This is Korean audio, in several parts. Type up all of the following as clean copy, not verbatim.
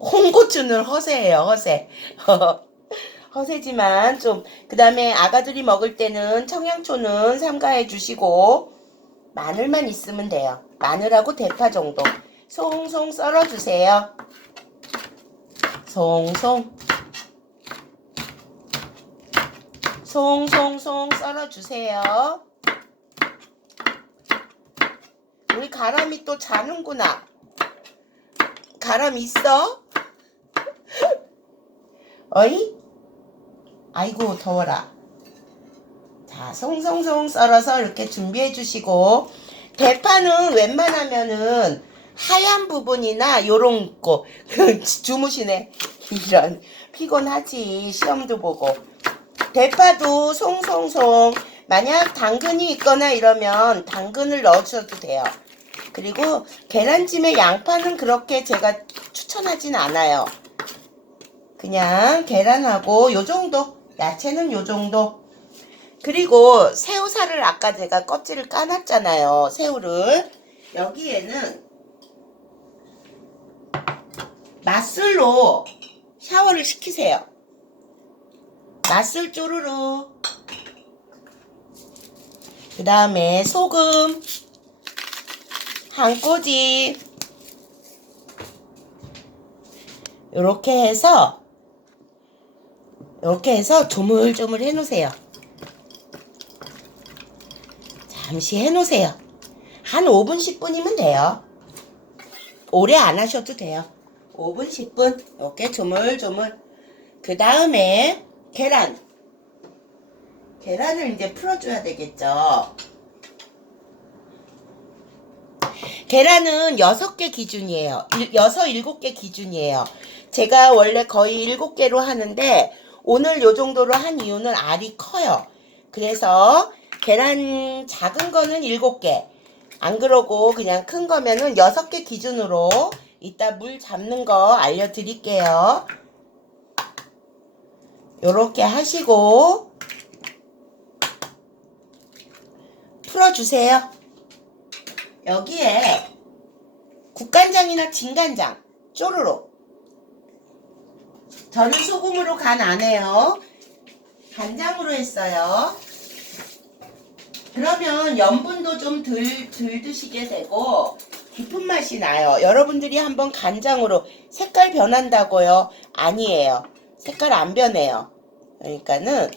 홍고추는 허세예요, 허세. 허세지만 좀, 그 다음에 아가들이 먹을 때는 청양초는 삼가해 주시고, 마늘만 있으면 돼요. 마늘하고 대파 정도. 송송 썰어주세요. 송송. 송송송 썰어주세요. 우리 가람이 또 자는구나. 가람 있어? 어이? 아이고 더워라. 자, 송송송 썰어서 이렇게 준비해 주시고, 대파는 웬만하면은 하얀 부분이나 요런 거 주무시네. 이런 피곤하지. 시험도 보고. 대파도 송송송. 만약 당근이 있거나 이러면 당근을 넣으셔도 돼요. 그리고 계란찜에 양파는 그렇게 제가 추천하진 않아요. 그냥 계란하고 요 정도, 야채는 요 정도. 그리고 새우살을 아까 제가 껍질을 까놨잖아요. 새우를. 여기에는 맛술로 샤워를 시키세요. 맛술 쪼르르. 그 다음에 소금 한 꼬집. 이렇게 해서 조물조물 해놓으세요. 잠시 해놓으세요. 한 5분 10분이면 돼요. 오래 안 하셔도 돼요. 5분 10분 이렇게 조물조물. 그 다음에 계란을 이제 풀어줘야 되겠죠. 계란은 6개 기준이에요. 6, 7개 기준이에요. 제가 원래 거의 7개로 하는데 오늘 요 정도로 한 이유는 알이 커요. 그래서 계란 작은 거는 7개. 안 그러고 그냥 큰 거면은 6개 기준으로 이따 물 잡는 거 알려드릴게요. 요렇게 하시고 풀어주세요. 여기에 국간장이나 진간장 쪼르륵. 저는 소금으로 간 안 해요. 간장으로 했어요. 그러면 염분도 좀 덜 드시게 되고 깊은 맛이 나요. 여러분들이 한번 간장으로 색깔 변한다고요? 아니에요. 색깔 안 변해요. 그러니까는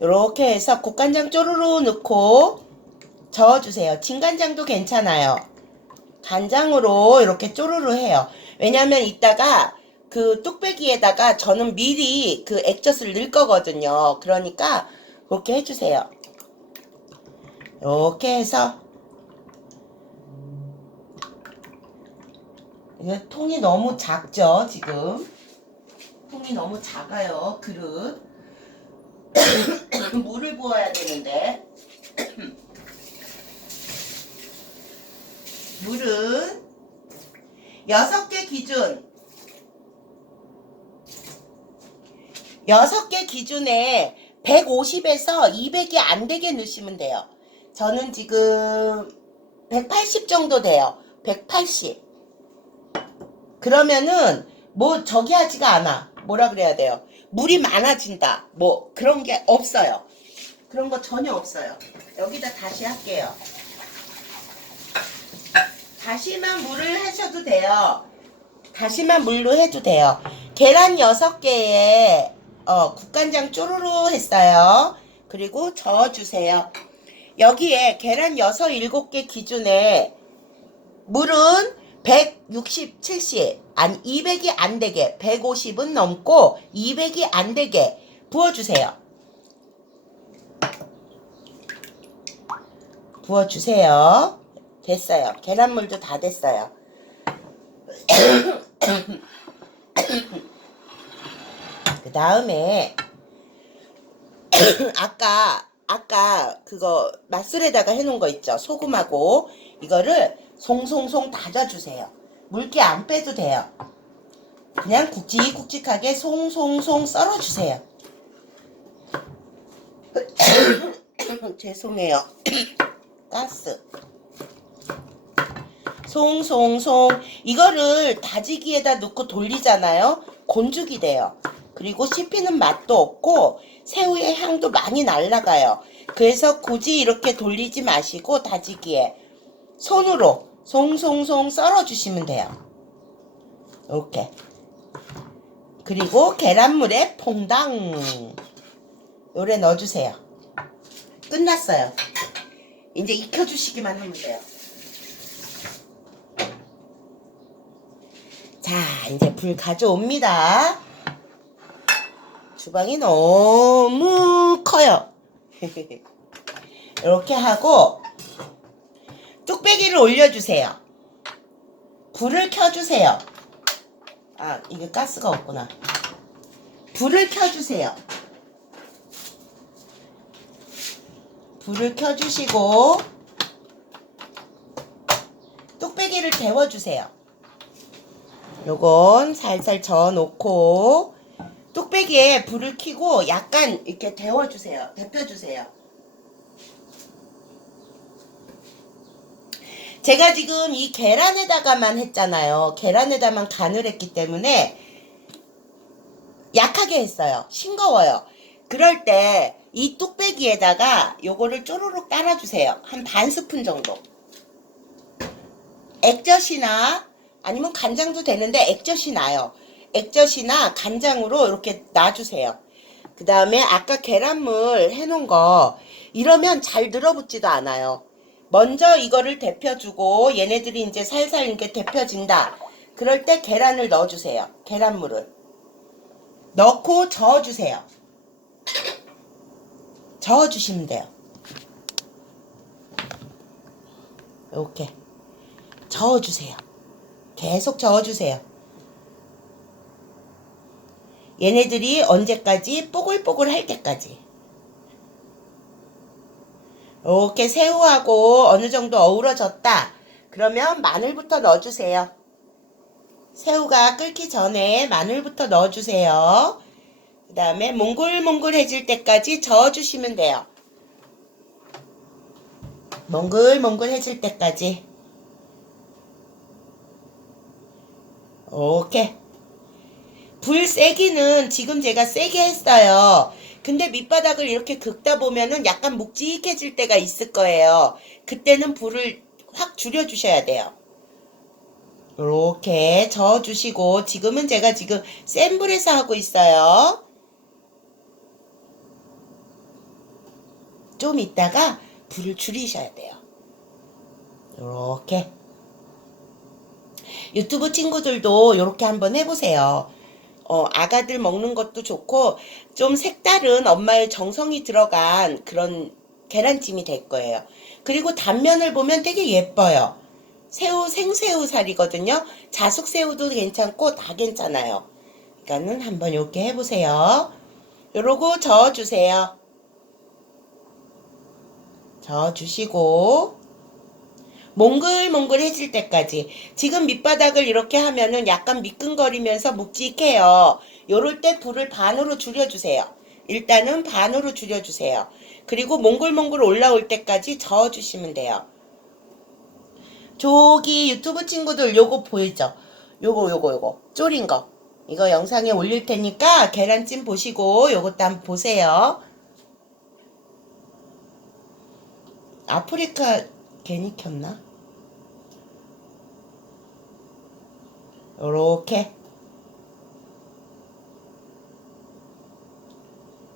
이렇게 해서 국간장 쪼르르 넣고 저어주세요. 진간장도 괜찮아요. 간장으로 이렇게 쪼르르 해요. 왜냐면 이따가 그 뚝배기에다가 저는 미리 그 액젓을 넣을 거거든요. 그러니까 그렇게 해주세요. 이렇게 해서 이게 통이 너무 작죠, 지금. 통이 너무 작아요, 그릇. 물을 부어야 되는데. 물은 6개 기준. 6개 기준에 150에서 200이 안 되게 넣으시면 돼요. 저는 지금 180 정도 돼요. 180. 그러면은 뭐 저기 하지가 않아. 뭐라 그래야 돼요? 물이 많아진다. 뭐 그런 게 없어요. 그런 거 전혀 없어요. 여기다 다시 할게요. 다시만 물을 하셔도 돼요. 다시만 물로 해도 돼요. 계란 6개에 국간장 쪼르르 했어요. 그리고 저어주세요. 여기에 계란 6, 7개 기준에 물은 160, 70, 아니 200이 안 되게 150은 넘고 200이 안 되게 부어주세요. 부어주세요. 됐어요. 계란물도 다 됐어요. 그 다음에 아까 그거 맛술에다가 해놓은 거 있죠. 소금하고 이거를 송송송 다져주세요. 물기 안 빼도 돼요. 그냥 굵직굵직하게 송송송 썰어주세요. 죄송해요. 가스. 송송송. 이거를 다지기에다 넣고 돌리잖아요. 곤죽이 돼요. 그리고 씹히는 맛도 없고 새우의 향도 많이 날아가요. 그래서 굳이 이렇게 돌리지 마시고 다지기에 손으로 송송송 썰어주시면 돼요. 이렇게. 그리고 계란물에 퐁당 요래 넣어주세요. 끝났어요. 이제 익혀주시기만 하면 돼요. 자, 이제 불 가져옵니다. 주방이 너무 커요. 이렇게 하고 뚝배기를 올려주세요. 불을 켜주세요. 아, 이게 가스가 없구나. 불을 켜주세요. 불을 켜주시고 뚝배기를 데워주세요. 요건 살살 저어놓고 뚝배기에 불을 켜고 약간 이렇게 데워주세요. 데펴주세요. 제가 지금 이 계란에다가만 했잖아요. 계란에다만 간을 했기 때문에 약하게 했어요. 싱거워요. 그럴 때 이 뚝배기에다가 요거를 쪼르륵 따라주세요. 한 반 스푼 정도. 액젓이나 아니면 간장도 되는데 액젓이 나요. 액젓이나 간장으로 이렇게 놔주세요. 그 다음에 아까 계란물 해놓은 거 이러면 잘 늘어붙지도 않아요. 먼저 이거를 데펴주고 얘네들이 이제 살살 이렇게 데펴진다. 그럴 때 계란을 넣어주세요. 계란물을 넣고 저어주세요. 저어주시면 돼요. 이렇게 저어주세요. 계속 저어주세요. 얘네들이 언제까지? 뽀글뽀글 할 때까지. 이렇게 새우하고 어느 정도 어우러졌다. 그러면 마늘부터 넣어주세요. 새우가 끓기 전에 마늘부터 넣어주세요. 그 다음에 몽글몽글해질 때까지 저어주시면 돼요. 몽글몽글해질 때까지. 오케이. 불 세기는 지금 제가 세게 했어요. 근데 밑바닥을 이렇게 긁다 보면은 약간 묵직해질 때가 있을 거예요. 그때는 불을 확 줄여주셔야 돼요. 이렇게 저어주시고 지금은 제가 지금 센 불에서 하고 있어요. 좀 있다가 불을 줄이셔야 돼요. 이렇게. 유튜브 친구들도 이렇게 한번 해보세요. 아가들 먹는 것도 좋고 좀 색다른 엄마의 정성이 들어간 그런 계란찜이 될 거예요. 그리고 단면을 보면 되게 예뻐요. 새우 생새우 살이거든요. 자숙새우도 괜찮고 다 괜찮아요. 그러니까는 한번 이렇게 해보세요. 요러고 저어주세요. 저어주시고 몽글몽글해질 때까지. 지금 밑바닥을 이렇게 하면은 약간 미끈거리면서 묵직해요. 요럴 때 불을 반으로 줄여주세요. 일단은 반으로 줄여주세요. 그리고 몽글몽글 올라올 때까지 저어주시면 돼요. 저기 유튜브 친구들 요거 보이죠? 요거 졸인 거. 이거 영상에 올릴 테니까 계란찜 보시고 요것도 한번 보세요. 아프리카 괜히 켰나? 요렇게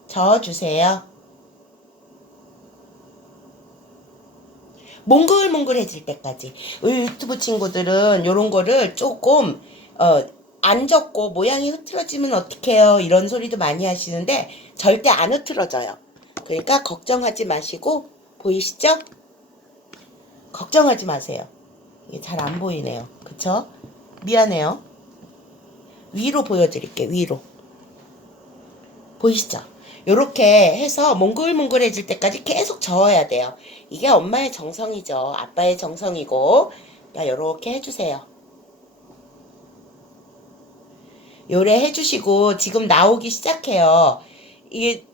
저어주세요. 몽글몽글해질 때까지. 우리 유튜브 친구들은 요런 거를 조금 안 적고 모양이 흐트러지면 어떡해요 이런 소리도 많이 하시는데 절대 안 흐트러져요. 그러니까 걱정하지 마시고. 보이시죠? 걱정하지 마세요. 이게 잘 안 보이네요. 그쵸? 미안해요. 위로 보여드릴게요. 위로. 보이시죠? 요렇게 해서 몽글몽글해질 때까지 계속 저어야 돼요. 이게 엄마의 정성이죠. 아빠의 정성이고. 요렇게 해주세요. 요래 해주시고 지금 나오기 시작해요. 이게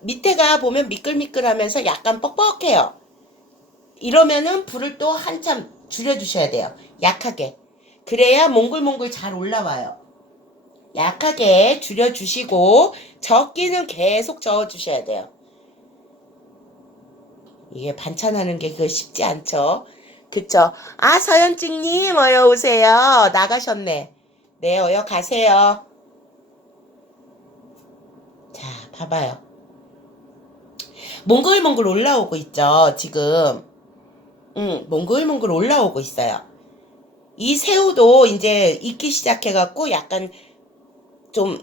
밑에가 보면 미끌미끌하면서 약간 뻑뻑해요. 이러면은 불을 또 한참 줄여주셔야 돼요. 약하게. 그래야 몽글몽글 잘 올라와요. 약하게 줄여주시고 저기는 계속 저어주셔야 돼요. 이게 반찬하는 게 그 쉽지 않죠. 그쵸? 아, 서현증님 어여 오세요. 나가셨네. 네, 어여 가세요. 자, 봐봐요. 몽글몽글 올라오고 있죠, 지금. 몽글몽글 올라오고 있어요. 이 새우도 이제 익기 시작해갖고 약간 좀,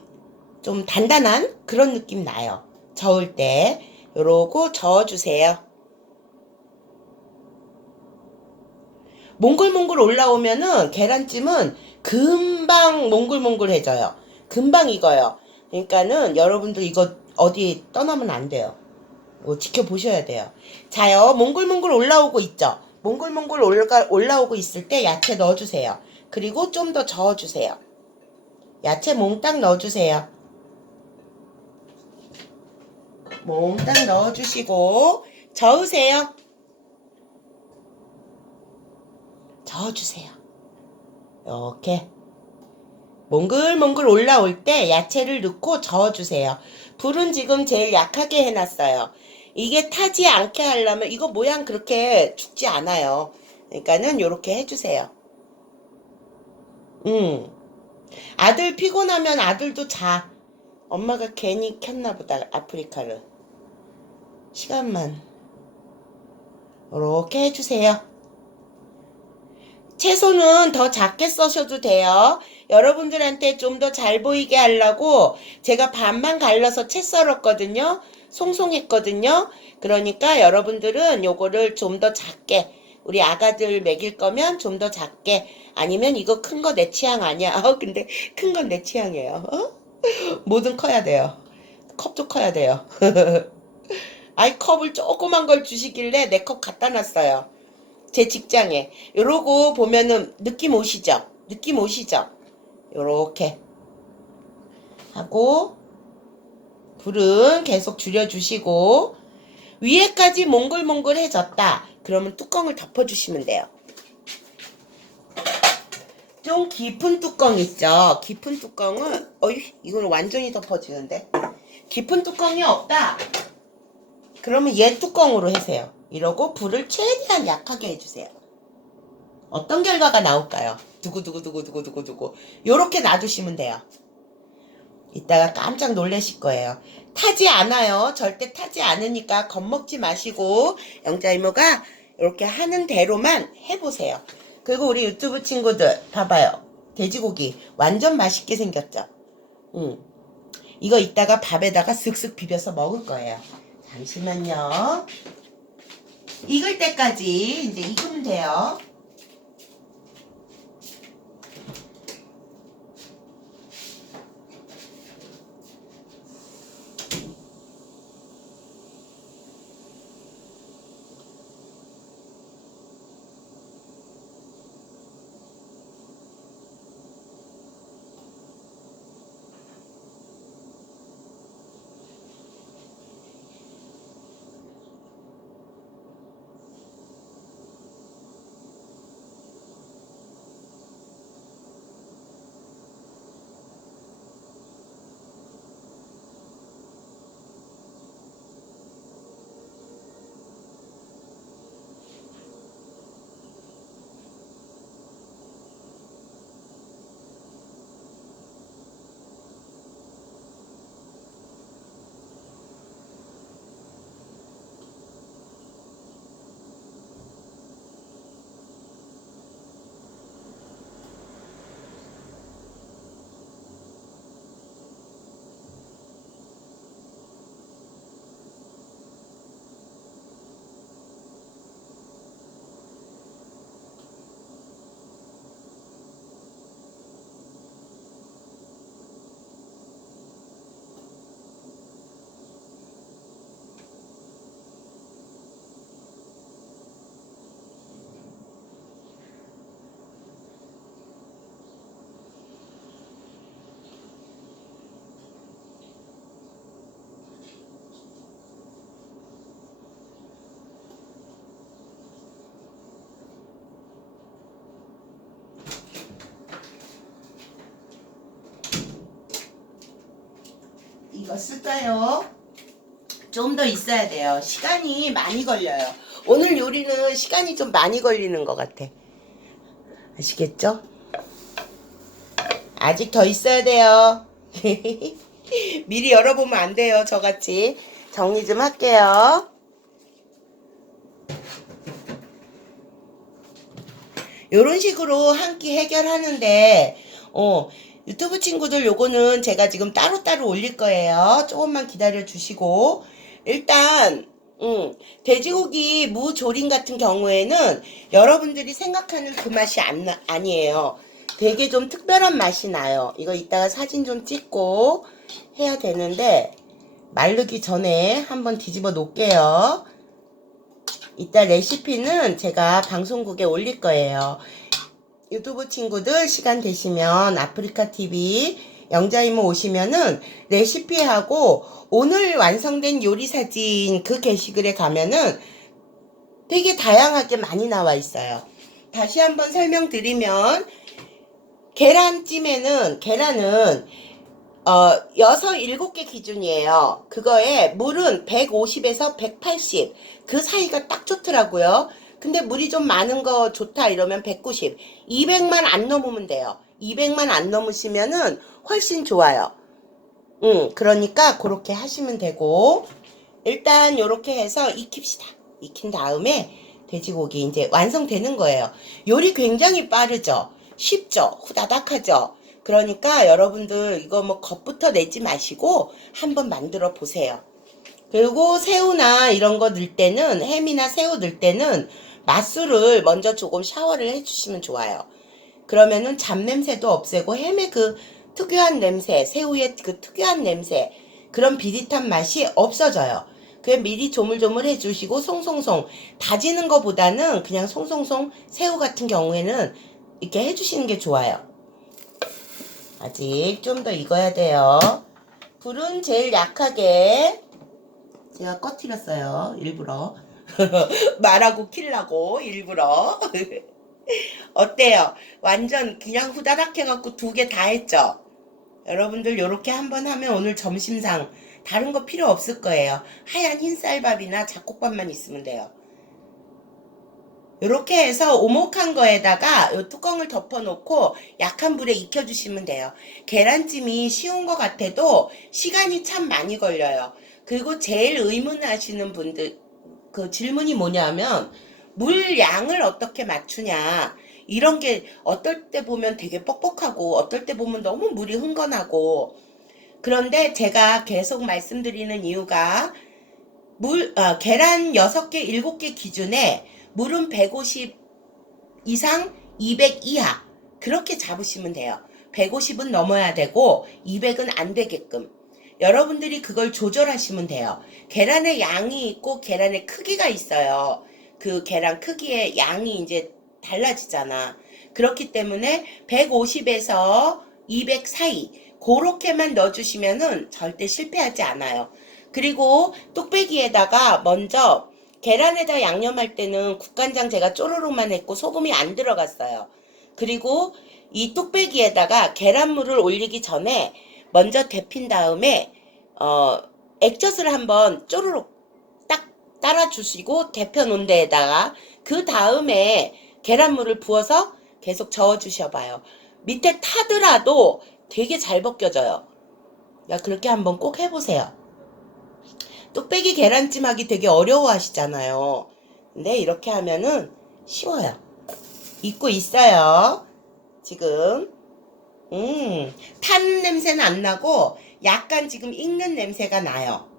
좀 단단한 그런 느낌 나요. 저을 때. 요러고 저어주세요. 몽글몽글 올라오면은 계란찜은 금방 몽글몽글해져요. 금방 익어요. 그러니까는 여러분들 이거 어디 떠나면 안 돼요. 지켜보셔야 돼요. 자요, 몽글몽글 올라오고 있죠? 몽글몽글 올라오고 있을 때 야채 넣어주세요. 그리고 좀 더 저어주세요. 야채 몽땅 넣어주세요. 몽땅 넣어주시고 저으세요. 저어주세요. 이렇게 몽글몽글 올라올 때 야채를 넣고 저어주세요. 불은 지금 제일 약하게 해놨어요. 이게 타지 않게 하려면 이거 모양 그렇게 죽지 않아요. 그러니까는 요렇게 해주세요. 아들 피곤하면 아들도 자. 엄마가 괜히 켰나 보다, 아프리카를. 시간만 요렇게 해주세요. 채소는 더 작게 써셔도 돼요. 여러분들한테 좀 더 잘 보이게 하려고 제가 반만 갈라서 채 썰었거든요. 송송했거든요. 그러니까 여러분들은 요거를 좀 더 작게, 우리 아가들 먹일 거면 좀 더 작게, 아니면 이거 큰 거 내 취향 아니야. 근데 큰 건 내 취향이에요. 뭐든 커야 돼요. 컵도 커야 돼요. 아이, 컵을 조그만 걸 주시길래 내 컵 갖다 놨어요. 제 직장에. 요러고 보면은 느낌 오시죠? 느낌 오시죠? 요렇게 하고 불은 계속 줄여주시고 위에까지 몽글몽글해졌다. 그러면 뚜껑을 덮어주시면 돼요. 좀 깊은 뚜껑 있죠? 깊은 뚜껑은 이거는 완전히 덮어지는데 깊은 뚜껑이 없다. 그러면 얘 뚜껑으로 해세요. 이러고 불을 최대한 약하게 해주세요. 어떤 결과가 나올까요? 두구두구두구두구두구두구 요렇게 놔두시면 돼요. 이따가 깜짝 놀라실 거예요. 타지 않아요. 절대 타지 않으니까 겁먹지 마시고 영자 이모가 이렇게 하는 대로만 해보세요. 그리고 우리 유튜브 친구들 봐봐요. 돼지고기 완전 맛있게 생겼죠? 이거 이따가 밥에다가 쓱쓱 비벼서 먹을 거예요. 잠시만요. 익을 때까지 이제 익으면 돼요. 익었을까요? 좀 더 있어야 돼요. 시간이 많이 걸려요. 오늘 요리는 시간이 좀 많이 걸리는 것 같아. 아시겠죠? 아직 더 있어야 돼요. 미리 열어보면 안 돼요. 저같이. 정리 좀 할게요. 요런 식으로 한 끼 해결하는데, 유튜브 친구들 요거는 제가 지금 따로따로 올릴 거예요. 조금만 기다려 주시고. 일단, 돼지고기 무조림 같은 경우에는 여러분들이 생각하는 그 맛이 아니에요. 되게 좀 특별한 맛이 나요. 이거 이따가 사진 좀 찍고 해야 되는데, 마르기 전에 한번 뒤집어 놓을게요. 이따 레시피는 제가 방송국에 올릴 거예요. 유튜브 친구들 시간 되시면 아프리카TV 영자이모 오시면은 레시피하고 오늘 완성된 요리 사진 그 게시글에 가면은 되게 다양하게 많이 나와 있어요. 다시 한번 설명드리면 계란찜에는 계란은 6, 7개 기준이에요. 그거에 물은 150에서 180 그 사이가 딱 좋더라고요. 근데 물이 좀 많은 거 좋다 이러면 190, 200만 안 넘으면 돼요. 200만 안 넘으시면은 훨씬 좋아요. 그러니까 그렇게 하시면 되고 일단 요렇게 해서 익힙시다. 익힌 다음에 돼지고기 이제 완성되는 거예요. 요리 굉장히 빠르죠. 쉽죠. 후다닥하죠. 그러니까 여러분들 이거 뭐 겁부터 내지 마시고 한번 만들어 보세요. 그리고 새우나 이런 거 넣을 때는 햄이나 새우 넣을 때는 맛술을 먼저 조금 샤워를 해주시면 좋아요. 그러면은 잡냄새도 없애고 햄의 그 특유한 냄새, 새우의 그 특유한 냄새 그런 비릿한 맛이 없어져요. 그냥 미리 조물조물 해주시고 송송송 다지는 것보다는 그냥 송송송 새우 같은 경우에는 이렇게 해주시는 게 좋아요. 아직 좀 더 익어야 돼요. 불은 제일 약하게 제가 꺼트렸어요. 일부러. 말하고 킬라고 일부러. 어때요? 완전 그냥 후다닥 해갖고 2개 다 했죠? 여러분들 요렇게 한번 하면 오늘 점심상 다른 거 필요 없을 거예요. 하얀 흰쌀밥이나 잡곡밥만 있으면 돼요. 요렇게 해서 오목한 거에다가 요 뚜껑을 덮어놓고 약한 불에 익혀주시면 돼요. 계란찜이 쉬운 것 같아도 시간이 참 많이 걸려요. 그리고 제일 의문하시는 분들 그 질문이 뭐냐면 물 양을 어떻게 맞추냐 이런 게 어떨 때 보면 되게 뻑뻑하고 어떨 때 보면 너무 물이 흥건하고 그런데 제가 계속 말씀드리는 이유가 계란 6개, 7개 기준에 물은 150 이상, 200 이하 그렇게 잡으시면 돼요. 150은 넘어야 되고 200은 안 되게끔 여러분들이 그걸 조절하시면 돼요. 계란의 양이 있고 계란의 크기가 있어요. 그 계란 크기의 양이 이제 달라지잖아. 그렇기 때문에 150에서 200 사이 그렇게만 넣어주시면은 절대 실패하지 않아요. 그리고 뚝배기에다가 먼저 계란에다 양념할 때는 국간장 제가 쪼르륵만 했고 소금이 안 들어갔어요. 그리고 이 뚝배기에다가 계란물을 올리기 전에 먼저 데핀 다음에 액젓을 한번 쪼르륵 딱 따라주시고 데펴 놓은 데에다가 그 다음에 계란물을 부어서 계속 저어 주셔봐요. 밑에 타더라도 되게 잘 벗겨져요. 그렇게 한번 꼭 해보세요. 뚝배기 계란찜 하기 되게 어려워하시잖아요. 근데 이렇게 하면은 쉬워요. 익고 있어요. 지금 탄 냄새는 안 나고 약간 지금 익는 냄새가 나요.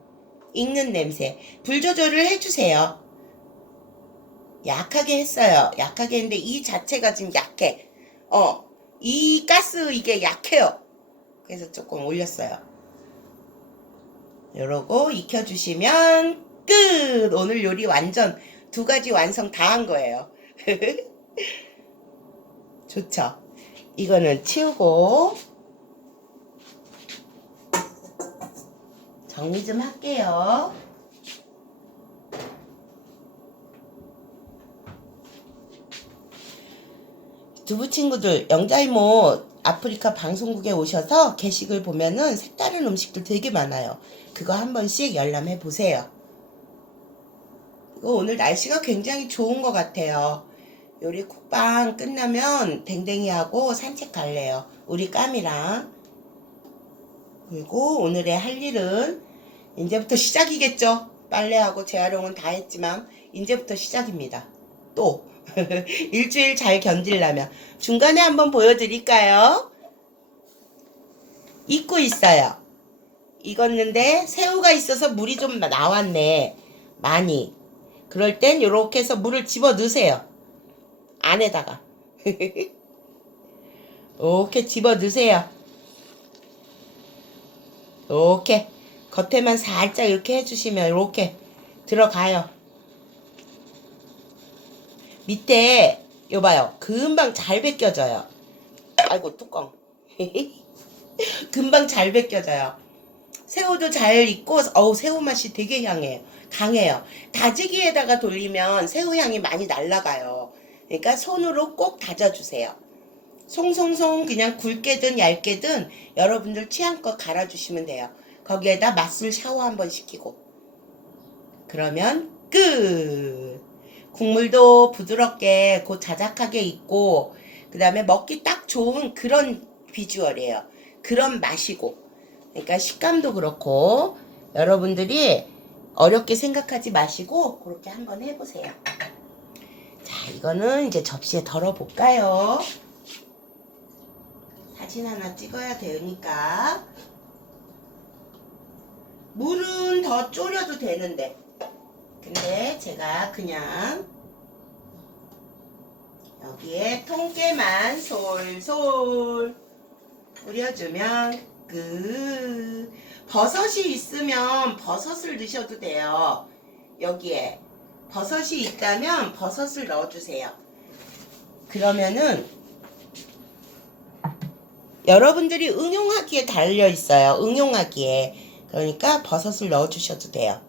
익는 냄새. 불 조절을 해주세요. 약하게 했어요. 약하게 했는데 이 자체가 지금 약해. 이 가스 이게 약해요. 그래서 조금 올렸어요. 요러고 익혀주시면 끝! 오늘 요리 완전 2가지 완성 다 한 거예요. 좋죠? 이거는 치우고 정리 좀 할게요. 두부 친구들, 영자이모 아프리카 방송국에 오셔서 게시글 보면은 색다른 음식들 되게 많아요. 그거 한 번씩 열람해 보세요. 오늘 날씨가 굉장히 좋은 것 같아요. 요리 쿡방 끝나면 댕댕이하고 산책 갈래요. 우리 까미랑. 그리고 오늘의 할 일은 이제부터 시작이겠죠. 빨래하고 재활용은 다 했지만 이제부터 시작입니다. 또 일주일 잘 견딜라면 중간에 한번 보여드릴까요? 익고 있어요. 익었는데 새우가 있어서 물이 좀 나왔네. 많이. 그럴 땐 요렇게 해서 물을 집어 넣으세요. 안에다가. 이렇게 집어 넣으세요. 이렇게 겉에만 살짝 이렇게 해주시면 이렇게 들어가요. 밑에 요봐요. 금방 잘 벗겨져요. 아이고 뚜껑. 금방 잘 벗겨져요. 새우도 잘 익고 새우 맛이 되게 강해요. 다지기에다가 돌리면 새우 향이 많이 날아가요. 그러니까 손으로 꼭 다져주세요. 송송송 그냥 굵게든 얇게든 여러분들 취향껏 갈아주시면 돼요. 거기에다 맛술 샤워 한번 시키고 그러면 끝. 국물도 부드럽게 자작하게 있고 그 다음에 먹기 딱 좋은 그런 비주얼이에요. 그런 맛이고 그러니까 식감도 그렇고 여러분들이 어렵게 생각하지 마시고 그렇게 한번 해보세요. 자, 이거는 이제 접시에 덜어볼까요? 사진 하나 찍어야 되니까. 물은 더 졸여도 되는데 근데 제가 그냥 여기에 통깨만 솔솔 뿌려주면 끝. 버섯이 있으면 버섯을 넣으셔도 돼요. 여기에 버섯이 있다면 버섯을 넣어주세요. 그러면은 여러분들이 응용하기에 달려 있어요. 응용하기에. 그러니까 버섯을 넣어주셔도 돼요.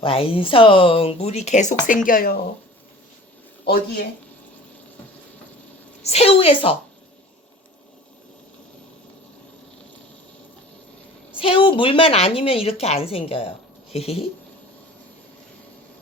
완성. 물이 계속 생겨요. 어디에? 새우에서. 새우 물만 아니면 이렇게 안 생겨요.